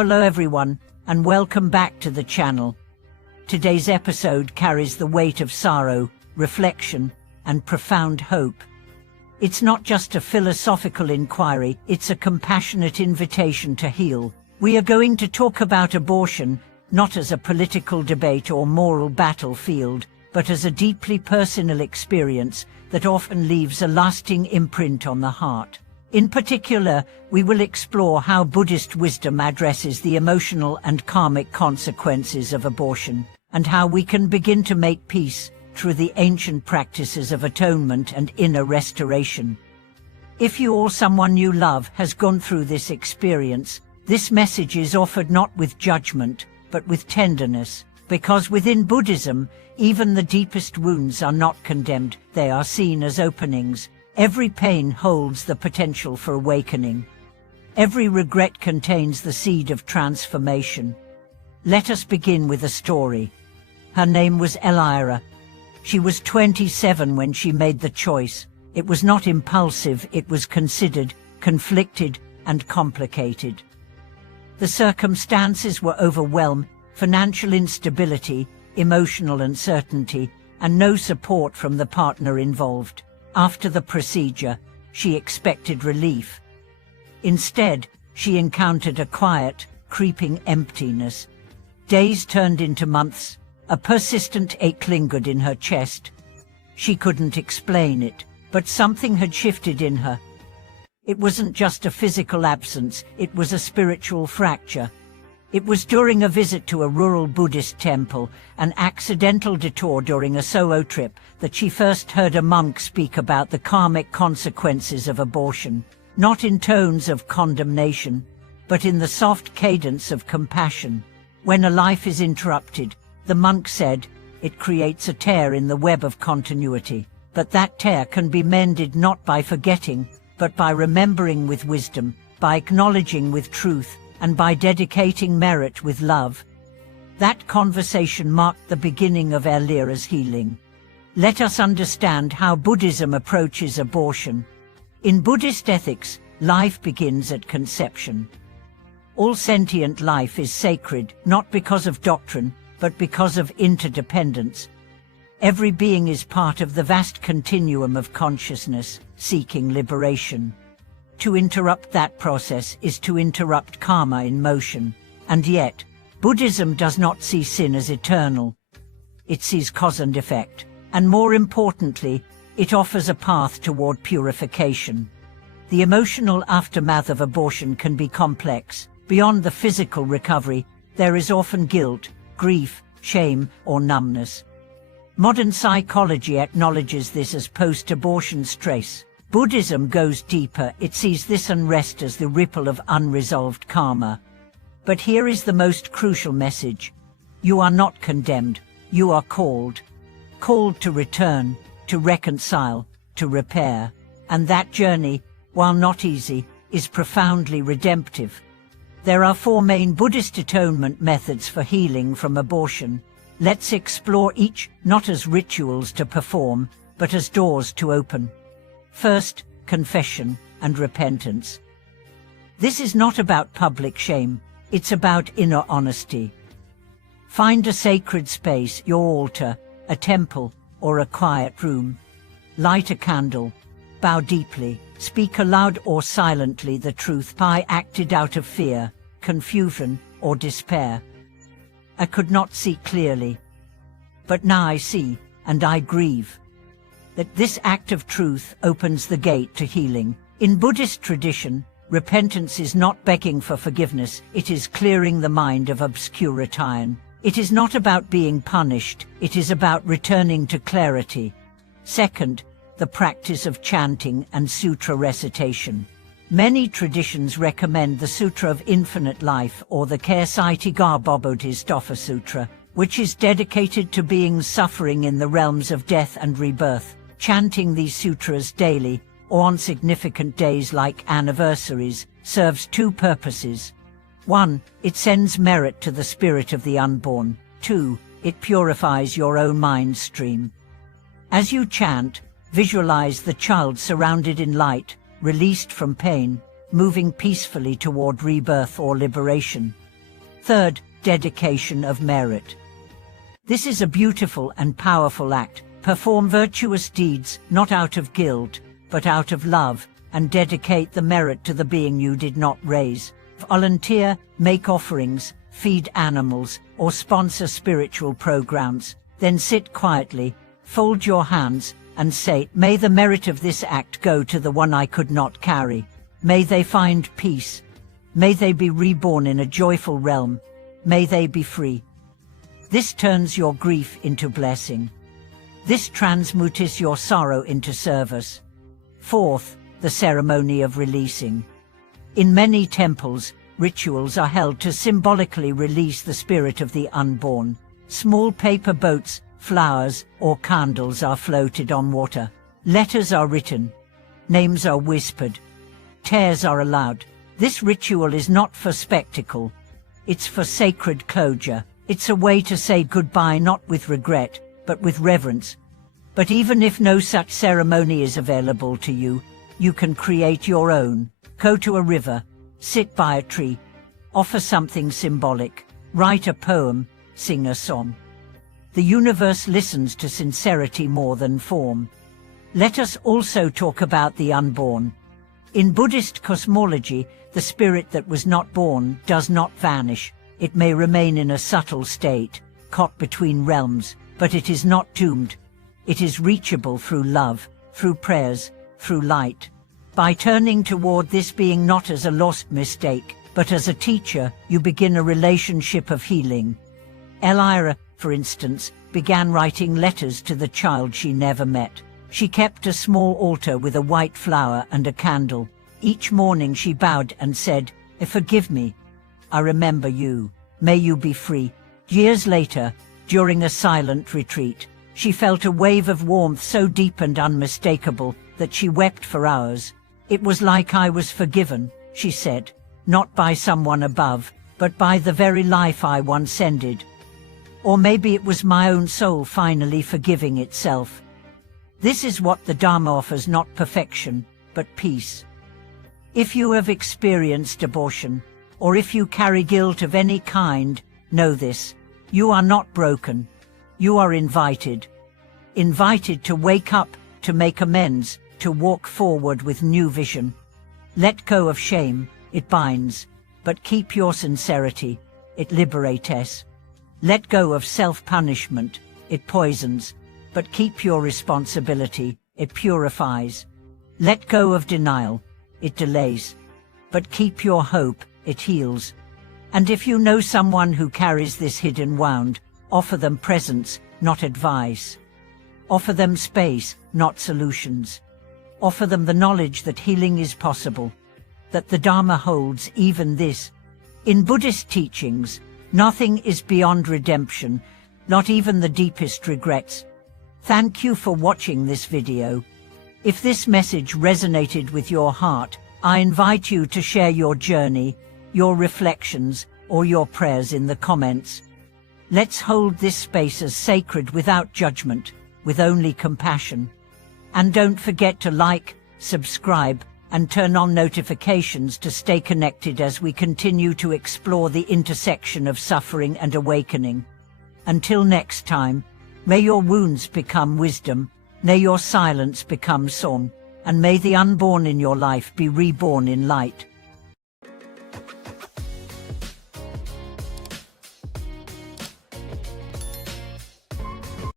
Hello everyone, and welcome back to the channel. Today's episode carries the weight of sorrow, reflection, and profound hope. It's not just a philosophical inquiry, it's a compassionate invitation to heal. We are going to talk about abortion, not as a political debate or moral battlefield, but as a deeply personal experience that often leaves a lasting imprint on the heart. In particular, we will explore how Buddhist wisdom addresses the emotional and karmic consequences of abortion, and how we can begin to make peace through the ancient practices of atonement and inner restoration. If you or someone you love has gone through this experience, this message is offered not with judgment, but with tenderness, because within Buddhism, even the deepest wounds are not condemned, they are seen as openings. Every pain holds the potential for awakening. Every regret contains the seed of transformation. Let us begin with a story. Her name was Elira. She was 27 when she made the choice. It was not impulsive, it was considered, conflicted, and complicated. The circumstances were overwhelming: financial instability, emotional uncertainty, and no support from the partner involved. After the procedure, she expected relief. Instead, she encountered a quiet, creeping emptiness. Days turned into months. A persistent ache lingered in her chest. She couldn't explain it, but something had shifted in her. It wasn't just a physical absence, it was a spiritual fracture. It was during a visit to a rural Buddhist temple, an accidental detour during a solo trip, that she first heard a monk speak about the karmic consequences of abortion, not in tones of condemnation, but in the soft cadence of compassion. When a life is interrupted, the monk said, it creates a tear in the web of continuity, but that tear can be mended not by forgetting, but by remembering with wisdom, by acknowledging with truth, and by dedicating merit with love. That conversation marked the beginning of Elira's healing. Let us understand how Buddhism approaches abortion. In Buddhist ethics, life begins at conception. All sentient life is sacred, not because of doctrine, but because of interdependence. Every being is part of the vast continuum of consciousness, seeking liberation. To interrupt that process is to interrupt karma in motion. And yet, Buddhism does not see sin as eternal. It sees cause and effect. And more importantly, it offers a path toward purification. The emotional aftermath of abortion can be complex. Beyond the physical recovery, there is often guilt, grief, shame, or numbness. Modern psychology acknowledges this as post-abortion stress. Buddhism goes deeper. It sees this unrest as the ripple of unresolved karma. But here is the most crucial message. You are not condemned. You are called. Called to return, to reconcile, to repair. And that journey, while not easy, is profoundly redemptive. There are 4 main Buddhist atonement methods for healing from abortion. Let's explore each, not as rituals to perform, but as doors to open. First, confession and repentance. This is not about public shame, it's about inner honesty. Find a sacred space, your altar, a temple, or a quiet room. Light a candle, bow deeply, speak aloud or silently the truth. I acted out of fear, confusion, or despair. I could not see clearly, but now I see, and I grieve. That this act of truth opens the gate to healing. In Buddhist tradition, repentance is not begging for forgiveness, it is clearing the mind of obscurity. It is not about being punished, it is about returning to clarity. Second, the practice of chanting and sutra recitation. Many traditions recommend the Sutra of Infinite Life or the Buddhist Buddhist Sutra, which is dedicated to beings suffering in the realms of death and rebirth. Chanting these sutras daily, or on significant days like anniversaries, serves 2 purposes. 1. It sends merit to the spirit of the unborn. 2. It purifies your own mind stream. As you chant, visualize the child surrounded in light, released from pain, moving peacefully toward rebirth or liberation. Third, dedication of merit. This is a beautiful and powerful act. Perform virtuous deeds, not out of guilt, but out of love, and dedicate the merit to the being you did not raise. Volunteer, make offerings, feed animals, or sponsor spiritual programs. Then sit quietly, fold your hands, and say, "May the merit of this act go to the one I could not carry. May they find peace. May they be reborn in a joyful realm. May they be free." This turns your grief into blessing. This transmutes your sorrow into service. Fourth, the ceremony of releasing. In many temples, rituals are held to symbolically release the spirit of the unborn. Small paper boats, flowers, or candles are floated on water. Letters are written. Names are whispered. Tears are allowed. This ritual is not for spectacle. It's for sacred closure. It's a way to say goodbye not with regret, but with reverence. But even if no such ceremony is available to you, you can create your own. Go to a river, sit by a tree, offer something symbolic, write a poem, sing a song. The universe listens to sincerity more than form. Let us also talk about the unborn. In Buddhist cosmology, the spirit that was not born does not vanish. It may remain in a subtle state, caught between realms, but it is not doomed. It is reachable through love, through prayers, through light. By turning toward this being not as a lost mistake, but as a teacher, you begin a relationship of healing. Elira, for instance, began writing letters to the child she never met. She kept a small altar with a white flower and a candle. Each morning she bowed and said, "Forgive me. I remember you. May you be free." Years later, during a silent retreat, she felt a wave of warmth so deep and unmistakable that she wept for hours. "It was like I was forgiven," she said, "not by someone above, but by the very life I once ended. Or maybe it was my own soul finally forgiving itself." This is what the Dharma offers, not perfection, but peace. If you have experienced abortion, or if you carry guilt of any kind, know this: you are not broken. You are invited. Invited to wake up, to make amends, to walk forward with new vision. Let go of shame, it binds, but keep your sincerity, it liberates. Let go of self-punishment, it poisons, but keep your responsibility, it purifies. Let go of denial, it delays, but keep your hope, it heals. And if you know someone who carries this hidden wound, offer them presence, not advice. Offer them space, not solutions. Offer them the knowledge that healing is possible, that the Dharma holds even this. In Buddhist teachings, nothing is beyond redemption, not even the deepest regrets. Thank you for watching this video. If this message resonated with your heart, I invite you to share your journey, your reflections, or your prayers in the comments. Let's hold this space as sacred without judgment, with only compassion. And don't forget to like, subscribe, and turn on notifications to stay connected as we continue to explore the intersection of suffering and awakening. Until next time, may your wounds become wisdom, may your silence become song, and may the unborn in your life be reborn in light.